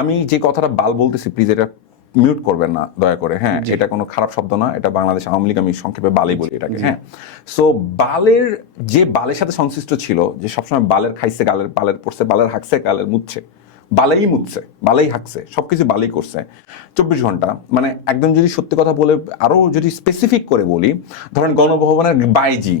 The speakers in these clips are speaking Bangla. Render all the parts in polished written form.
আমি যে কথাটা বাল বলতেছি প্লিজ এটা মিউট করবেন না দয়া করে, হ্যাঁ, এটা কোনো খারাপ শব্দ না, এটা বাংলাদেশ আওয়ামী লীগ, আমি সংক্ষেপে বালই বলি এটাকে, হ্যাঁ। সো বালের যে বালের সাথে সংশ্লিষ্ট ছিল, যে সবসময় বালের খাইছে, গালের বালের পড়ছে, বালের হাঁকছে, গালের মুচ্ছে, বালেই মুচ্ছে, বালেই হাঁকছে, সবকিছু বালেই করছে 24 ঘন্টা। মানে একদম যদি সত্যি কথা বলে আরো যদি স্পেসিফিক করে বলি, ধরেন গণভবনের বাইজি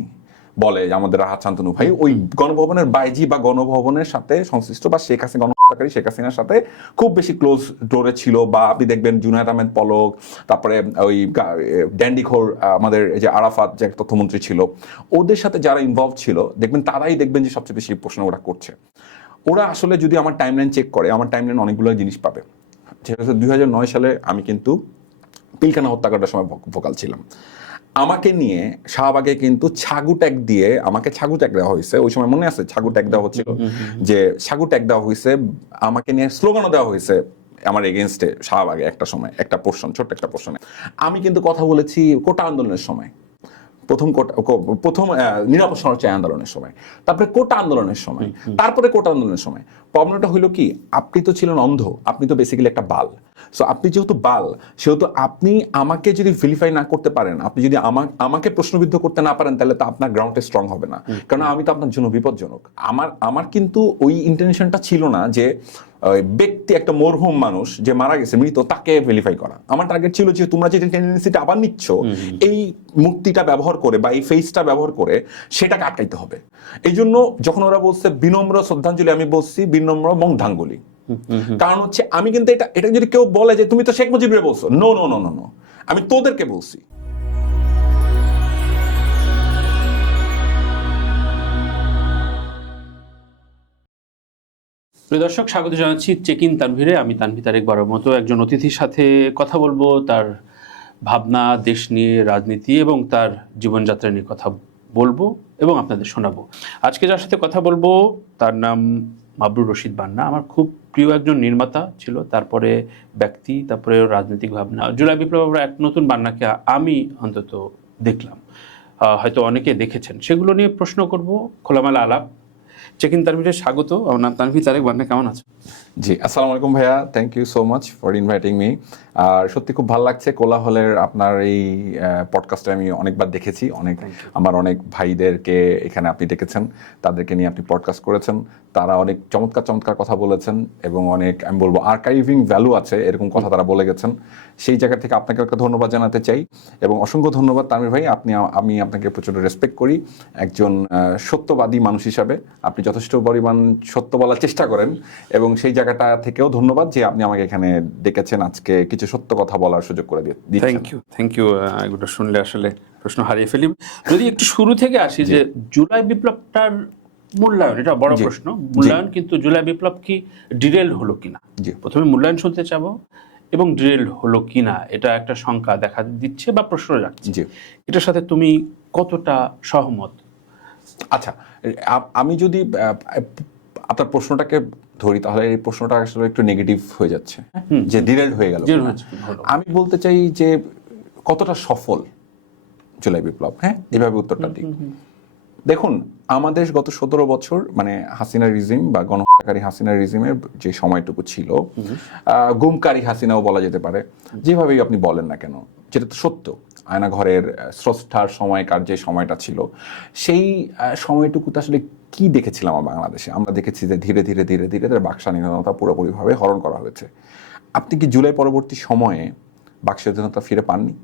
বলে আমাদের রাহাত শান্তনু ভাই, ওই গণভবনের বাইজি বা গণভবনের সাথে সংশ্লিষ্ট বা শেখ হাসিনা গণহত্যাকারী শেখ হাসিনার সাথে খুব বেশি ক্লোজ ডোরে ছিল, বা আপনি দেখবেন জুনায়েদ আহমেদ পলক, তারপরে ওই ড্যান্ডিখোর আমাদের যে আরাফাত যে তথ্যমন্ত্রী ছিল, ওদের সাথে যারা ইনভলভ ছিল দেখবেন তারাই দেখবেন যে সবচেয়ে বেশি প্রশ্ন ওরা করছে। ওরা আসলে যদি আমার টাইমলাইন চেক করে, আমার টাইমলাইন অনেকগুলো জিনিস পাবে। সেটা হচ্ছে 2009 সালে আমি কিন্তু পিলখানা হত্যাকাণ্ডের সময় ভোকাল ছিলাম। আমাকে নিয়ে শাহবাগে কিন্তু ছাগু ট্যাগ দিয়ে, আমাকে ছাগু ট্যাগ দেওয়া হয়েছে, ওই সময় মনে আছে ছাগু ট্যাগ দেওয়া হচ্ছিল, যে ছাগু ট্যাগ দেওয়া হয়েছে, আমাকে নিয়ে স্লোগানও দেওয়া হয়েছে আমার এগেনস্টে শাহবাগে একটা সময়, একটা পোর্শন, ছোট্ট একটা পোর্শনে। আমি কিন্তু কথা বলেছি কোটা আন্দোলনের সময়, প্রথম নিরাপদ সমাজচারী আন্দোলনের সময়, তারপরে কোটা আন্দোলনের সময়, তারপরে কোটা আন্দোলনের সময়। প্রবলেমটা হইলো কি, আপনি তো ছিলেন অন্ধ, আপনি তো বেসিক্যালি একটা বাল। সো আপনি যেহেতু বাল, সেহেতু আপনি আমাকে যদি ভেরিফাই না করতে পারেন, আপনি যদি আমাকে প্রশ্নবিদ্ধ করতে না পারেন, তাহলে তো আপনার গ্রাউন্ডে স্ট্রং হবে না, কারণ আমি তো আপনার জন্য বিপজ্জনক। আমার কিন্তু ওই ইন্টেনশনটা ছিল না যে ব্যক্তি, একটা মরহুম মানুষ যে মারা গেছে, মৃত, তাকে ভেরিফাই করা। আমার টার্গেট ছিল যে তোমরা যে টেন্ডেন্সিটা আবার নিচ্ছ, এই মুক্তিটা ব্যবহার করে বা এই ফেসটা ব্যবহার করে সেটাকে আটকাইতে হবে। এই জন্য যখন ওরা বলছে বিনম্র শ্রদ্ধাঞ্জলি, আমি বলছি বিনম্র মংধাঙ্গুলি। কারণ হচ্ছে আমি কিন্তু এটা যদি কেউ বলে যে তুমি তো শেখ মুজিবরে বলছো, no no no no no, আমি তোদেরকে বলছি। প্রিয় দর্শক, স্বাগত জানাচ্ছি চেক ইন তানভীরে। আমি তানভীর তারেক বারের মতো একজন অতিথির সাথে কথা বলবো, তার ভাবনা, দেশ নিয়ে, রাজনীতি এবং তার জীবনযাত্রা নিয়ে কথা বলবো এবং আপনাদের শোনাবো। আজকে যার সাথে কথা বলবো তার নাম মাবরুর রশিদ বান্না। আমার খুব প্রিয় একজন নির্মাতা ছিল, তারপরে ব্যক্তি, তারপরে রাজনৈতিক ভাবনা। জুলাই বিপ্লবের এক নতুন বান্নাকে আমি অন্তত দেখলাম, হয়তো অনেকে দেখেছেন। সেগুলো নিয়ে প্রশ্ন করব, খোলামেলা আলাপ। চেক ইন তানভীরে স্বাগত। আমার নাম তানভীর তারেক বান্না। কেমন আছেন? জি, আসসালামু আলাইকুম ভাইয়া, thank you so much for inviting me. আর সত্যি খুব ভালো লাগছে কোলাহলের আপনার এই পডকাস্টে আমি অনেকবার দেখেছি, আমার অনেক ভাইদেরকে এখানে আপনি ডেকেছেন, তাদেরকে নিয়ে আপনি পডকাস্ট করেছেন, তারা অনেক চমৎকার চমৎকার কথা বলেছেন এবং অনেক, আমি বলবো, আর্কাইভিং ভ্যালু আছে এরকম কথা তারা বলে গেছেন। সেই জায়গা থেকে আপনাকে একটা ধন্যবাদ জানাতে চাই এবং অসংখ্য ধন্যবাদ তানভীর ভাই। আমি আপনাকে প্রচণ্ড রেসপেক্ট করি একজন সত্যবাদী মানুষ হিসাবে। আপনি যথেষ্ট পরিমাণ সত্য বলার চেষ্টা করেন এবং সেই জায়গাটা থেকেও ধন্যবাদ যে আপনি আমাকে এখানে ডেকেছেন, আজকে কিছু সত্য কথা বলার সুযোগ করে দিচ্ছেন। Thank you. এগুলো শুনলে আসলে প্রশ্ন হারিয়ে ফেলি। যদি একটু শুরু থেকে আসি, যে জুলাই বিপ্লবটার মূল্যায়ন, এটা বড় প্রশ্ন, মূল্যায়ন, কিন্তু জুলাই বিপ্লব কি ডিরেল হলো কিনা, প্রথমে মূল্যায়ন শুনতে চাবো, এবং ডিরেল হলো কিনা এটা একটা শঙ্কা দেখা দিচ্ছে বা প্রশ্ন রাখছে, এটার সাথে তুমি কতটা সহমত? আচ্ছা, আমি যদি আপনার প্রশ্নটাকে ধরি, তাহলে এই প্রশ্নটা আসলে একটু নেগেটিভ হয়ে যাচ্ছে, যে ডিরেল্ড হয়ে গেল। আমি বলতে চাই যে কতটা সফল জুলাই বিপ্লব, হ্যাঁ, এভাবে উত্তরটা দিই। দেখুন, আমাদের গত 17 বছর, মানে হাসিনা রিজিম বা গণহত্যাকারী হাসিনা রিজিমের যে সময়টুকু ছিল, গুমকারী হাসিনাও বলা যেতে পারে, যেভাবেই আপনি বলেন না কেন, যেটা তো সত্য। আয়নাঘরের স্রষ্টার সময়কার যে সময়টা ছিল, সেই সময়টুকুতে আসলে কি দেখেছিলাম বাংলাদেশে? আমরা দেখেছি যে ধীরে ধীরে ধীরে ধীরে তার বাক স্বাধীনতা পুরোপুরিভাবে হরণ করা হয়েছে। আপনি কি জুলাই পরবর্তী সময়ে বাক স্বাধীনতা ফিরে পাননি?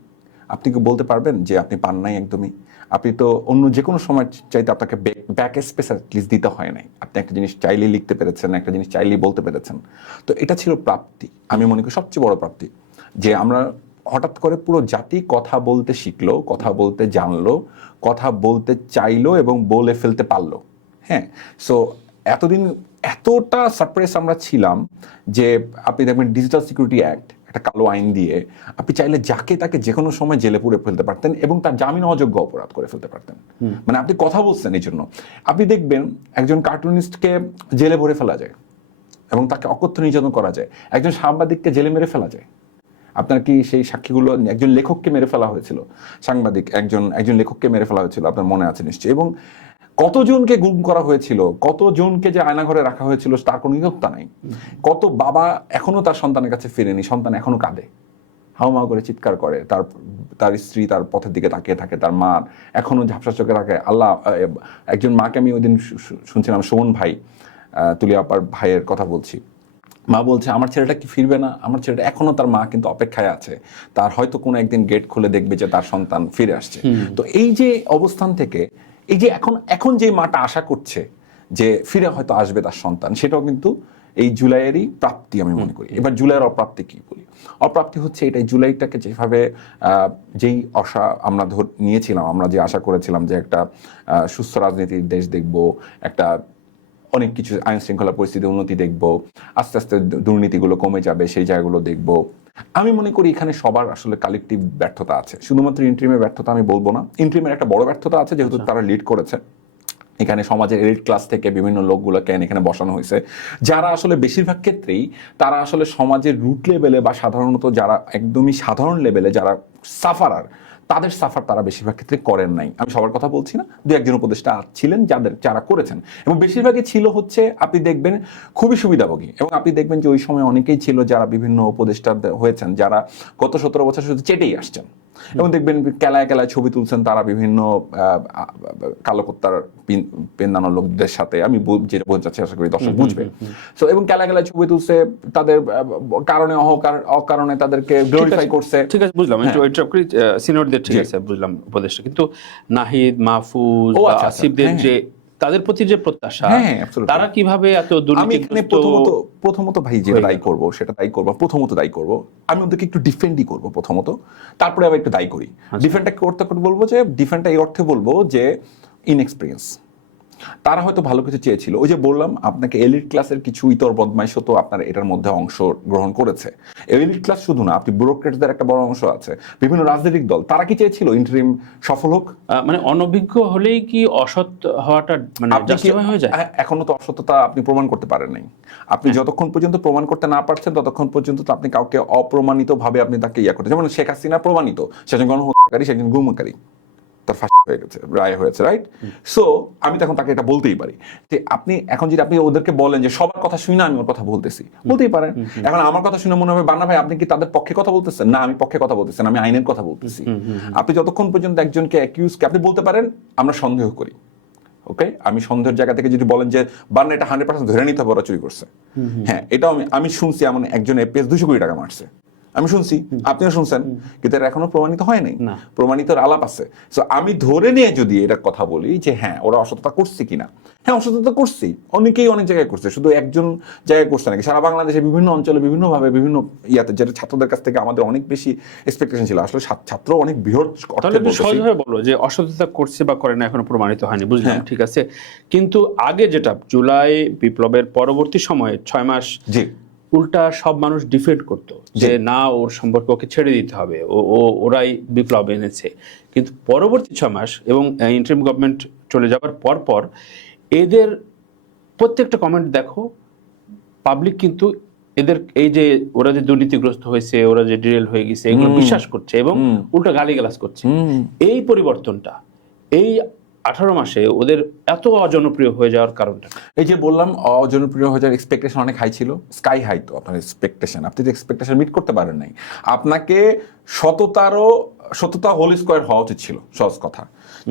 আপনি কি বলতে পারবেন যে আপনি পান নাই? একদমই। আপনি তো অন্য যে কোনো সময় চাইতে আপনাকে ব্যাক স্পেস অ্যাটলিস্ট দিতে হয় নাই। আপনি একটা জিনিস চাইলেই লিখতে পেরেছেন, একটা জিনিস চাইলেই বলতে পেরেছেন। তো এটা ছিল প্রাপ্তি, আমি মনে করি সবচেয়ে বড় প্রাপ্তি, যে আমরা হঠাৎ করে পুরো জাতি কথা বলতে শিখলো, কথা বলতে জানলো, কথা বলতে চাইলো এবং বলে ফেলতে পারলো। হ্যাঁ, সো এতদিন এতটা সারপ্রাইজ আমরা ছিলাম যে আপনি দেখবেন ডিজিটাল সিকিউরিটি অ্যাক্ট, একটা কালো আইন দিয়ে আপনি চাইলে যাকে তাকে যে কোনো সময় জেলে পুরে ফেলতে পারতেন এবং তার জামিন অযোগ্য অপরাধ করে ফেলতে পারতেন। মানে আপনি কথা বলছেন এই জন্য। আপনি দেখবেন একজন কার্টুনিস্টকে জেলে ভরে ফেলা যায় এবং তাকে অকথ্য নির্যাতন করা যায়, একজন সাংবাদিককে জেলে মেরে ফেলা যায়। আপনার কি সেই সাক্ষীগুলো? একজন লেখককে মেরে ফেলা হয়েছিল, সাংবাদিক একজন লেখককে মেরে ফেলা হয়েছিল, আপনার মনে আছে নিশ্চয়ই। এবং কতজনকে গুম করা হয়েছিল, কতজনকে যে আয়নাঘরে রাখা হয়েছিল তার কোনো নিরবতা নাই। কত বাবা এখনো তার সন্তানের কাছে ফিরেনি, সন্তান এখনো কাঁদে, হাউমাউ করে চিৎকার করে, তার তার স্ত্রী তার পথের দিকে তাকিয়ে থাকে, তার মা এখনো ঝাপসা চোখে থাকে। আল্লাহ, একজন মাকে আমি ওই দিন শুনছিলাম, সুমন ভাই, তুলিয়া আপার ভাইয়ের কথা বলছি, মা বলছে আমার ছেলেটা কি ফিরবে না, আমার ছেলেটা এখনো, তার মা কিন্তু অপেক্ষায় আছে, তার হয়তো কোনো একদিন গেট খুলে দেখবে যে তার সন্তান ফিরে আসছে। তো এই যে অবস্থান থেকে এই যে এখন যে মাটা আশা করছে যে ফিরে হয়তো আসবে তার সন্তান, সেটাও কিন্তু এই জুলাইয়েরই প্রাপ্তি আমি মনে করি। এবার জুলাইয়ের অপ্রাপ্তি কি বলি? অপ্রাপ্তি হচ্ছে এটাই, জুলাইটাকে যেভাবে যেই আশা আমরা নিয়েছিলাম, আমরা যে আশা করেছিলাম যে একটা সুস্থ রাজনীতির দেশ দেখব, একটা অনেক কিছু আইন শৃঙ্খলা পরিস্থিতির উন্নতি দেখব, আস্তে আস্তে দুর্নীতিগুলো কমে যাবে, সেই জায়গাগুলো দেখব। আমি মনে করি এখানে সবার আসলে কালেকটিভ ব্যর্থতা আছে, শুধুমাত্র ইন্ট্রিমের ব্যর্থতা আমি বলবো না। ইন্ট্রিমের একটা বড় ব্যর্থতা আছে, যেহেতু তারা লিড করেছে। এখানে সমাজের এলিট ক্লাস থেকে বিভিন্ন লোকগুলোকে এখানে বসানো হয়েছে, যারা আসলে বেশিরভাগ ক্ষেত্রেই তারা আসলে সমাজের রুট লেভেলে বা সাধারণত যারা একদমই সাধারণ লেভেলে যারা সাফারার, তাদের সাফার তারা বেশিরভাগ ক্ষেত্রে করেন নাই। আমি সবার কথা বলছি না, দু একজন উপদেষ্টা ছিলেন যারা করেছেন, এবং বেশিরভাগই ছিল হচ্ছে আপনি দেখবেন খুবই সুবিধাভোগী। এবং আপনি দেখবেন যে ওই সময় অনেকেই ছিল যারা বিভিন্ন উপদেষ্টা হয়েছেন, যারা গত 17 বছর শুধু চেটেই আসছেন, এবং দেখবেন কেলায় কেলায় ছবি তুলছেন তারা বিভিন্ন কালো কুত্তার পেন্দানো লোকদের সাথে। আমি যেটা বলতে চাচ্ছি আশা করি দর্শক বুঝবে। সো এবং কেলায় কেলায় ছবি তুলছে, তাদের কারণে অকারণে তাদেরকে গ্লোরিফাই করছে। ঠিক আছে, বুঝলাম, সিনিয়রদের ঠিক আছে বুঝলাম উপদেশটা, কিন্তু নাহিদ, মাহফুজ, আসিফদের যে তাদের প্রতি যে প্রত্যাশা, তারা কিভাবে এত দুর্নীতিগ্রস্ত? প্রথমত ভাই যেটা দায়ী করবো সেটা দায়ী করবো, প্রথমত দায়ী করবো আমি ওদেরকে একটু ডিফেন্ডই করবো প্রথমত, তারপরে আবার একটু দায়ী করি। ডিফেন্ডটা করতে বলবো যে ডিফেন্ডটা এই অর্থে বলবো যে ইনএক্সপিরিয়েন্স। তারা হয়তো ভালো কিছু চেয়েছিল, ওই যে বললাম আপনাকে এলিট ক্লাসের কিছু ইতর বদমাইশও তো আপনার এটার মধ্যে অংশ গ্রহণ করেছে। এলিট ক্লাস শুধু না, আপনি ব্যুরোক্রেটদের একটা বড় অংশ আছে, বিভিন্ন রাজনৈতিক দল, তারা কি চেয়েছিল ইন্টারিম সফল হোক? মানে অনভিজ্ঞ হলেই কি অসৎ হওয়াটা মানে জাস্টিফাই হয়ে যায়? এখনো তো অসততা আপনি প্রমাণ করতে পারেন নাই। আপনি যতক্ষণ পর্যন্ত প্রমাণ করতে না পারছেন ততক্ষণ পর্যন্ত তো আপনি কাউকে অপ্রমাণিত ভাবে আপনি তাকে ইয়া করতে, যেমন শেখ হাসিনা প্রমাণিত, সেজন গণহত্যাকারী, সেজন গুমকারী, তার ফাঁসি হয়ে গেছে, রায় হয়েছে, রাইট? সো আমি তখন তাকে এটা বলতেই পারি যে আপনি এখন যদি আপনি ওদেরকে বলেন যে সবার কথা শুনে আমি ওর কথা বলতেছি, বলতেই পারেন। এখন আমার কথা শুনে মনে হবে বান্না ভাই আপনি কি তাদের পক্ষে কথা বলতেছেন? না, আমি পক্ষে কথা বলতেছেন, আমি আইনের কথা বলতেছি। আপনি যতক্ষণ পর্যন্ত একজনকে অ্যাকিউজকে আপনি বলতে পারেন আমরা সন্দেহ করি, ওকে, আমি সন্দেহের জায়গা থেকে যদি বলেন যে বান্না এটা 100% ধরে নিতে হবে ওরা চুরি করছে, হ্যাঁ, এটাও আমি শুনছি, এমন একজন এপিএস 200 কোটি টাকা মারছে, আমি শুনছি, আপনিও শুনছেন, কিন্তু এটা এখনো প্রমাণিত হয় নাই, প্রমাণিত আলাপ আছে। সো আমি ধরে নিয়ে যদি এটা কথা বলি যে হ্যাঁ ওরা অসততা করছে কিনা, হ্যাঁ অসততা করছি, অনেকেই অনেক জায়গায় করছে, শুধু একজন জায়গায় করছে নাকি, সারা বাংলাদেশে বিভিন্ন অঞ্চলে বিভিন্নভাবে বিভিন্ন ইয়াতে, যেটা ছাত্রদের কাছ থেকে আমাদের অনেক বেশি এক্সপেকটেশন ছিল, আসলে ছাত্র অনেক বৃহৎ অর্থে সহজভাবে বলো যে অসততা করছে বা করে না এখনো প্রমাণিত হয়নি, বুঝলাম, ঠিক আছে। কিন্তু আগে যেটা জুলাই বিপ্লবের পরবর্তী সময়ে 6 মাস উল্টা সব মানুষ ডিফেন্ড করতো যে না ওর সম্পর্কে ওকে ছেড়ে দিতে হবে, ওরাই বিপ্লব এনেছে। কিন্তু পরবর্তী 6 মাস এবং ইন্টারিম গভর্নমেন্ট চলে যাওয়ার পর এদের প্রত্যেকটা কমেন্ট দেখো, পাবলিক কিন্তু এদের এই যে ওরা যে দুর্নীতিগ্রস্ত হয়েছে, ওরা যে ডিরেল হয়ে গেছে, এগুলো বিশ্বাস করছে এবং উল্টা গালিগালাজ করছে। এই পরিবর্তনটা এই 18 মাসে ওদের এত অজনপ্রিয় হয়ে যাওয়ার কারণটা? এই যে বললাম অজনপ্রিয় হয়ে যাওয়ার এক্সপেকটেশন অনেক হাই ছিল, স্কাই হাই। তো আপনার এক্সপেকটেশন, আপনি যে এক্সপেকটেশন মিট করতে পারেন নাই, আপনাকে সততা হোল স্কোয়ার হওয়া উচিত ছিল, সহজ কথা,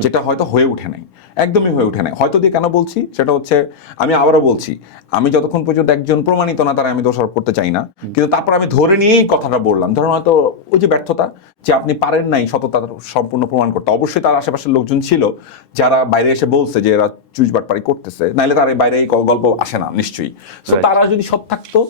যেটা হয়তো হয়ে ওঠে নাই, একদমই হয়ে ওঠে নাই। হয়তো দিয়ে কেন বলছি সেটা হচ্ছে, আমি আবারও বলছি, আমি যতক্ষণ পর্যন্ত একজন প্রমাণিত না তারা আমি দোষারোপ করতে চাই না, কিন্তু তারপর আমি ধরে নিয়েই কথাটা বললাম। ধরুন হয়তো ওই যে ব্যর্থতা, যে আপনি পারেন নাই সততা সম্পূর্ণ প্রমাণ করতে, অবশ্যই তার আশেপাশের লোকজন ছিল যারা বাইরে এসে বলছে যে এরা চুজবাটপাড়ি করতেছে, নাইলে তার বাইরে এই গল্প আসে না নিশ্চয়ই। তো তারা যদি সৎ থাকতো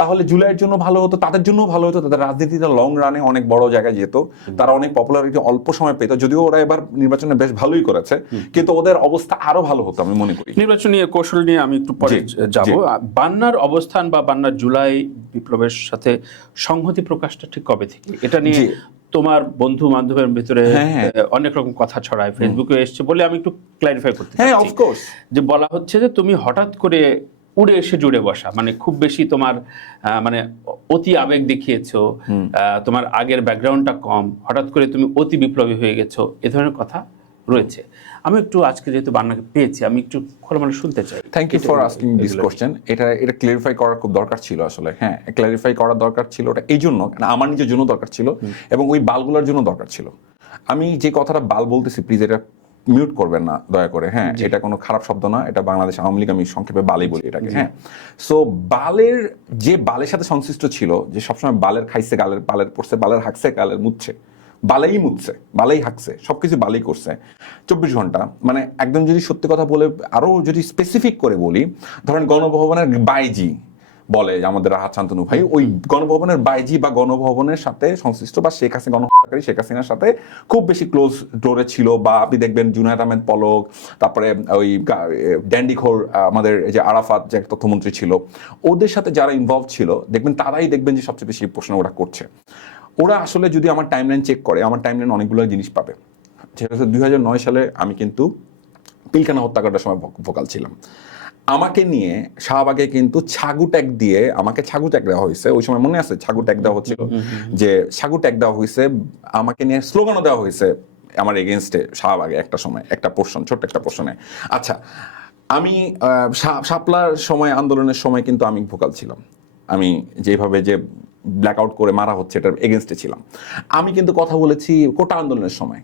তাহলে জুলাইয়ের জন্য ভালো হতো, তাদের জন্য ভালো হতো, তাদের রাজনীতিতে লং রানে অনেক বড় জায়গায় যেত, তারা অনেক পপুলারিটি অল্প সময় পেত। যদিও ওরা এবার নির্বাচনে বেশ ভালোই করেছে, কিন্তু ওদের অবস্থা আরো ভালো হতো আমি মনে করি। নির্বাচনী কৌশল নিয়ে আমি একটু পরে যাব। বান্নার অবস্থান বা বান্নার জুলাই বিপ্লবের সাথে সংহতি প্রকাশটা ঠিক কবে থেকে? এটা নিয়ে তোমার বন্ধু বান্ধবের ভিতরে অনেক রকম কথা ছড়ায়, ফেসবুকে এসছে বলে আমি একটু ক্লারিফাই করতে চাই। যে বলা হচ্ছে যে তুমি হঠাৎ করে উড়ে এসে জুড়ে বসা, মানে খুব বেশি তোমার মানে অতি আবেগ দেখিয়েছো, তোমার আগের ব্যাকগ্রাউন্ডটা কম, হঠাৎ করে তুমি অতি বিপ্লবী হয়ে গেছো, এ ধরনের কথা রয়েছে। আমি একটু আজকে যেহেতু বান্নাকে পেয়েছি, আমি একটু খোলামেলা শুনতে চাই। Thank you for asking this question. এটা ক্লিয়ারিফাই করার খুব দরকার ছিল আসলে। হ্যাঁ, ক্লিয়ারিফাই করার দরকার ছিল ওটা এই জন্য, আমার নিজের জন্য দরকার ছিল এবং ওই বালগুলোর জন্য দরকার ছিল। আমি যে কথাটা বাল বলতেছি, প্লিজ এটা মিউট করবেন না দয়া করে। হ্যাঁ, এটা কোনো খারাপ শব্দ না, এটা বাংলাদেশ আওয়ামী লীগ, আমি সংক্ষেপে বালই বলি এটাকে। হ্যাঁ, সো বালের যে বালের সাথে সংশ্লিষ্ট ছিল, যে সবসময় বালের খাইছে, গালের বালের পড়ছে, বালের হাঁকছে, গালের মুছছে, বালেই মুছছে, বালেই হাঁকছে, সবকিছু বালেই করছে 24 ঘন্টা। মানে একদম যদি সত্যি কথা বলে আরো যদি স্পেসিফিক করে বলি, ধরেন গণভবনের বাইজি বলে আমাদের রাহাত শান্তনু ভাই, ওই গণভবনের বাইজি বা গণভবনের সাথে সংশ্লিষ্ট বা শেখ হাসিনা গণহত্যাকারী শেখ হাসিনার সাথে খুব বেশি ক্লোজ ডোরে ছিল। বা আপনি দেখবেন জুনায়েদ আহমেদ পলক, তারপরে ওই ড্যান্ডিখোর আমাদের এই যে আরাফাত যে তথ্যমন্ত্রী ছিল, ওদের সাথে যারা ইনভলভ ছিল দেখবেন তারাই দেখবেন যে সবচেয়ে বেশি প্রশ্ন ওরা করছে। ওরা আসলে যদি আমার টাইমলাইন চেক করে, আমার টাইমলাইন অনেকগুলো জিনিস পাবে। যেটা হচ্ছে 2009 সালে আমি কিন্তু পিলখানা হত্যাকাণ্ডের সময় ভোকাল ছিলাম। আমাকে নিয়ে শাহবাগে কিন্তু ছাগু ট্যাগ দিয়ে আমাকে ছাগু ট্যাগ দেওয়া হয়েছে। ওই সময় মনে আছে ছাগু ট্যাগ দেওয়া হচ্ছিল, যে ছাগু ট্যাগ দেওয়া হয়েছে, আমাকে নিয়ে স্লোগানও দেওয়া হয়েছে আমার এগেনস্টে শাহবাগে একটা সময়, একটা পোর্শন, ছোট্ট একটা পোর্শনে। আচ্ছা, আমি শাপলার সময়, আন্দোলনের সময় কিন্তু আমি ভোকাল ছিলাম। আমি যেভাবে যে ব্ল্যাক আউট করে মারা হচ্ছে এটার এগেনস্টে ছিলাম। আমি কিন্তু কথা বলেছি কোটা আন্দোলনের সময়,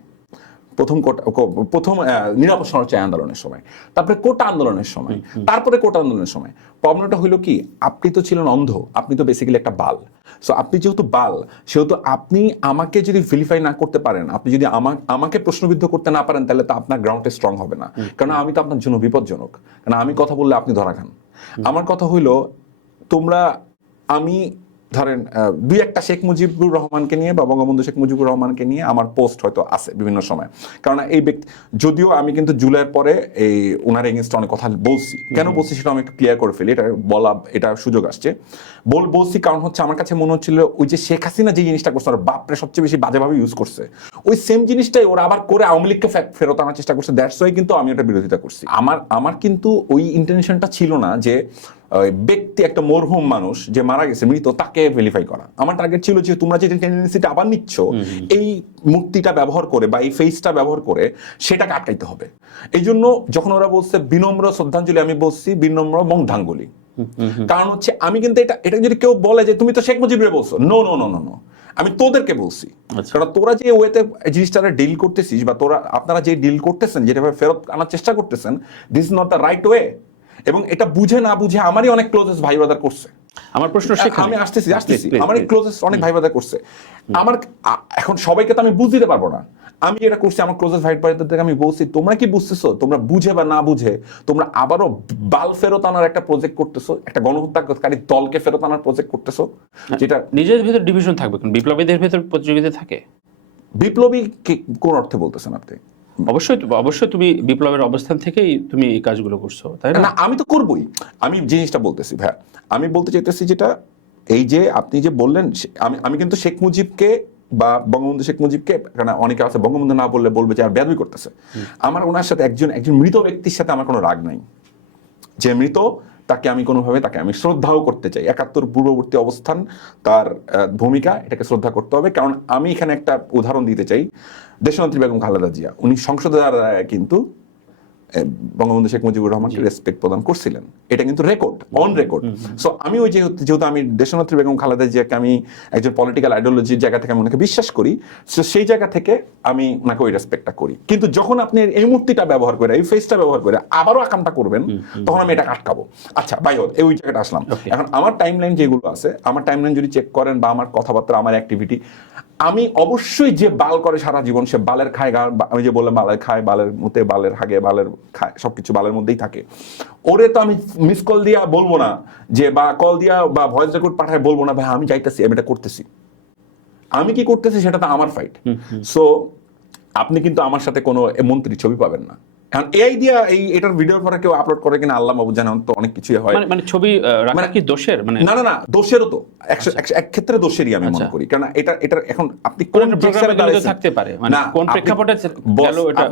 প্রথম নিরাপদ সমাজচারী আন্দোলনের সময়, তারপরে কোটা আন্দোলনের সময়, তারপরে কোটা আন্দোলনের সময়। প্রবলেমটা হইলো কি, আপনি তো ছিলেন অন্ধ, আপনি তো বেসিক্যালি একটা বাল। সো আপনি যেহেতু বাল, সেহেতু আপনি আমাকে যদি ভেরিফাই না করতে পারেন, আপনি যদি আমাকে প্রশ্নবিদ্ধ করতে না পারেন, তাহলে তো আপনার গ্রাউন্ডে স্ট্রং হবে না। কারণ আমি তো আপনার জন্য বিপজ্জনক, কারণ আমি কথা বললে আপনি ধরা খান। আমার কথা হইলো, তোমরা, আমি ধরেন দুই একটা শেখ মুজিবুর রহমানকে নিয়ে বা বঙ্গবন্ধু শেখ মুজিবুর রহমানকে নিয়ে আমার পোস্ট হয়তো আছে বিভিন্ন সময়। কারণ এই ব্যক্তি, যদিও আমি কিন্তু জুলাইয়ের পরে এই ওনার এগেনস্টে অনেক কথা বলছি, কেন বলছি সেটা আমি একটু ক্লিয়ার করে ফেলি, এটা বলা, এটা সুযোগ আসছে। বলছি কারণ হচ্ছে আমার কাছে মনে হচ্ছিল ওই যে শেখ হাসিনা যে জিনিসটা করছে, ওরা বাপরে সবচেয়ে বেশি বাজেভাবে ইউজ করছে, ওই সেম জিনিসটাই ওরা আবার করে আওয়ামী লীগকে ফেরত আনার চেষ্টা করছে। দ্যাটস ওয়াই কিন্তু আমি এটা বিরোধিতা করছি। আমার কিন্তু ওই ইন্টেনশনটা ছিল না যে ব্যক্তি, একটা মরহুম মানুষ যে মারা গেছে, মৃত, তাকে ভেরিফাই করা। আমার টার্গেট ছিল যে তোমরা যে টেন্ডেন্সিটা আবার নিচ্ছ এই মূর্তিটা ব্যবহার করে বা এই ফেসটা ব্যবহার করে, সেটাকে আটকাইতে হবে। এই জন্য যখন ওরা বলছে বিনম্র শ্রদ্ধাঞ্জলি, আমি বলছি বিনম্র মংধাঙ্গুলি। কারণ হচ্ছে আমি কিন্তু এটা যদি কেউ বলে যে তুমি তো শেখ মুজিবরে বলছো, no no no no no, আমি তোদেরকে বলছি। কারণ তোরা যে ওয়েতে জিনিসটা ডিল করতেছিস বা আপনারা যে ডিল করতেছেন, যেভাবে ফেরত আনার চেষ্টা করতেছেন, this is not the right way. এবং এটা বুঝে না বুঝে আমারই অনেক ক্লোজেস্ট ভাই ব্রাদার করছে। আমার প্রশ্ন সেখানে, আমি আসতেছি, আমার ক্লোজেস্ট অনেক ভাই ব্রাদার করছে। আমার এখন সবাইকে তো আমি বুঝ দিতে পারবো না। আমি এটা করছি, আমার ক্লোজেস্ট ভাই ব্রাদারদেরকে আমি বলছি, তোমরা কি বুঝতেছো, তোমরা বুঝে বা না বুঝে তোমরা আবারও বাল ফেরত আনার একটা প্রজেক্ট করতেছো, একটা গণহত্যাকারী দলকে ফেরত আনার প্রজেক্ট করতেছো, যেটা নিজের ভিতর ডিভিশন থাকবে। কারণ বিপ্লবীদের ভিতর প্রতিযোগিতা থাকে। বিপ্লবী কোন অর্থে বলতেছেন আপনি? অবশ্যই তুমি বিপ্লবের অবস্থান থেকেই তুমি এই কাজগুলো করছো, তাই না? আমি তো করবই। আমি জিনিসটা বলতেছি ভাই, আমি বলতে চাইতেছি যেটা, এই যে আপনি যে বললেন, আমি কিন্তু শেখ মুজিবকে বা বঙ্গবন্ধু শেখ মুজিবকে, কারণ অনেকে আছে বঙ্গবন্ধু না বললে বলবে যে আর বেয়াদবি করতেছে। আমার ওনার সাথে একজন মৃত ব্যক্তির সাথে আমার কোনো রাগ নাই। যে মৃত তাকে আমি কোনোভাবে, তাকে আমি শ্রদ্ধাও করতে চাই। 71 পূর্ববর্তী অবস্থান, তার ভূমিকা, এটাকে শ্রদ্ধা করতে হবে। কারণ আমি এখানে একটা উদাহরণ দিতে চাই, দেশনেত্রী বেগম খালেদা জিয়া, উনি সংসদে কিন্তু বঙ্গবন্ধু শেখ মুজিবুর রহমানকে রেসপেক্ট প্রদান করছিলেন, এটা কিন্তু রেকর্ড, অন রেকর্ড। সো আমি ওই যেহেতু আমি দেশনেত্রী বেগম খালেদা জিয়াকে আমি একজন পলিটিক্যাল আইডিওলজির জায়গা থেকে আমি ওনাকে বিশ্বাস করি, সো সেই জায়গা থেকে আমি ওনাকে ওই রেসপেক্টটা করি। কিন্তু যখন আপনি এই মূর্তিটা ব্যবহার করে, এই ফেসটা ব্যবহার করে আবারও আকামটা করবেন, তখন আমি এটা আটকাবো। আচ্ছা ভাই, ওই জায়গাটা আসলাম। এখন আমার টাইমলাইন যেগুলো আছে, আমার টাইমলাইন যদি চেক করেন বা আমার কথাবার্তা, আমার অ্যাক্টিভিটি, আমি অবশ্যই যে বাল করে সারা জীবন, সে বালের খায়, আমি যে বললাম বালের খায়, বালের মধ্যে, বালের হাগে, বালের খায়, সবকিছু বালের মধ্যেই থাকে। ওরে তো আমি মিস কল দিয়া বলবো না যে, বা কল দিয়া বা ভয়েস রেকর্ড পাঠায় বলবো না ভাই আমি যাইতেছি, আমি এটা করতেছি। আমি কি করতেছি সেটা তো আমার ফাইট। সো আপনি কিন্তু আমার সাথে কোনো মন্ত্রী ছবি পাবেন না। কারণ এই দিয়া এটার ভিডিওর পরে কেউ আপলোড করে কিনা আল্লাহ মাহবুব জানেন, তো অনেক কিছুই হয়। মানে ছবি রাখা কি দোষের? মানে না, দোষেরও তো এক ক্ষেত্রে দোষেরই আমি মনে করি। কারণ এটা এখন আপনি কোন জেকশনে দাঁড়াইছেন থাকতে পারে, মানে কোন প্রেক্ষাপটে গেল এটা,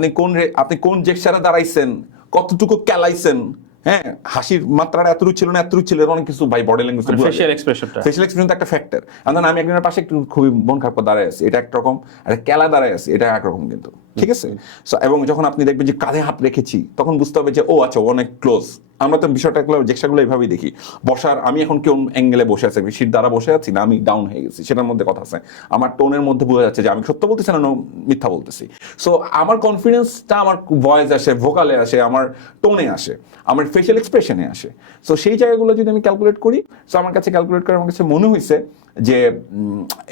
আপনি কোন জেকশনে দাঁড়াইছেন, কতটুকু কেলাইছেন, হ্যাঁ, হাসির মাত্রাটা এতটুকু ছিল না, এতটুকু ছিল, অনেক কিছু ভাই বডি ল্যাঙ্গুয়েজ, ফেশিয়াল এক্সপ্রেশন একটা ফ্যাক্টর। আমি একজনের পাশে একটু খুবই মন খারাপ দাঁড়ায় আছে, এটা একরকম, আর কেলা দাঁড়ায় আছে, এটা একরকম। কিন্তু ঠিক আছে? So, এবং যখন আপনি দেখবেন যে কাঁধে হাত রেখেছি তখন বুঝতে হবে যে ও আচ্ছা ও অনেক ক্লোজ। আমরা তো বিষয়টাগুলো জেক্সাগুলো এইভাবেই দেখি। বসার আমি এখন কোন অ্যাঙ্গেলে বসে আছি, সিট দ্বারা বসে আছি না আমি ডাউন হয়ে গেছি, সেটার মধ্যে কথা আছে। আমার টোনের মধ্যে বোঝা যাচ্ছে যে আমি সত্য বলতেছি না মিথ্যা বলতেছি। সো আমার কনফিডেন্সটা আমার ভয়েস আসে, ভোকালে আসে, আমার টোনে আসে, আমার ফেশিয়াল এক্সপ্রেশনে আসে। সো সেই জায়গাগুলো যদি আমি ক্যালকুলেট করি, সো আমার কাছে ক্যালকুলেট করে আমার কাছে মনে হয়েছে যে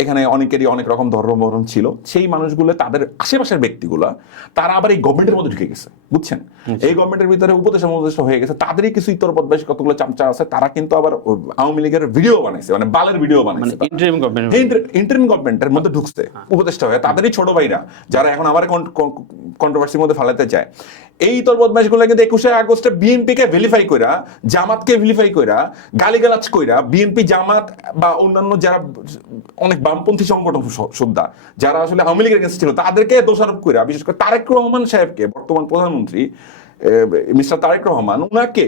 এখানে অনেকেরই অনেক রকম ধর্মবর্ণ ছিল, সেই মানুষগুলো তাদের আশেপাশের ব্যক্তিগুলো তারা আবার এই গভর্নমেন্টের মধ্যে ঢুকে গেছে, বুঝছেন? এই গভর্নমেন্টের ভিতরে উপদেষ্টা হয়ে গেছে, তাদেরই কিছু ইতর বদমাইশ কতগুলো চামচা আছে, তারা কিন্তু আবার আওয়ামী লীগের ভিডিও বানাইছে, মানে বালের ভিডিও বানাইছে, ইন্টারিম গভর্নমেন্টের মধ্যে ঢুকছে উপদেষ্টা হয়ে, তাদেরই ছোট ভাইরা যারা এখন আবার কন্ট্রোভার্সির মধ্যে ফালাতে চায়। এই তোর বদমাইশগুলো কিন্তু 21শে আগস্টে বিএনপি কে ভেরিফাই কইরা, জামাতকে ভেরিফাই কইরা, গালিগালাজ কইরা, বিএনপি জামাত বা অন্যান্য যারা অনেক বামপন্থী সংগঠন সুদ্ধা যারা আসলে আওয়ামী লীগের কাছে ছিল তাদেরকে দোষারোপ কইরা, বিশেষ করে তারেক রহমান সাহেবকে, বর্তমান প্রধানমন্ত্রী মিস্টার তারেক রহমান, উনাকে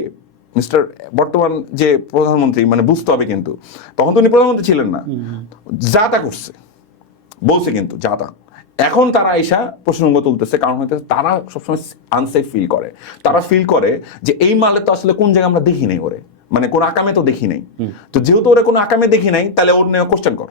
মিস্টার বর্তমান যে প্রধানমন্ত্রী, মানে বুঝতে হবে কিন্তু তখন তো উনি প্রধানমন্ত্রী ছিলেন না, যা তা করছে বলছে কিন্তু যা তা। এখন তারা আইসা প্রসঙ্গ তুলতেছে, কারণ হইতেছে তারা সবসময় আনসেফ ফিল করে। তারা ফিল করে যে এই মালে তো আসলে কোন জায়গায় আমরা দেখি নাই, ওরে মানে কোন আকামে তো দেখি নাই, তো যেহেতু ওরা কোনো আকামে দেখি নাই তাহলে ওর নিয়ে কোশ্চেন কর।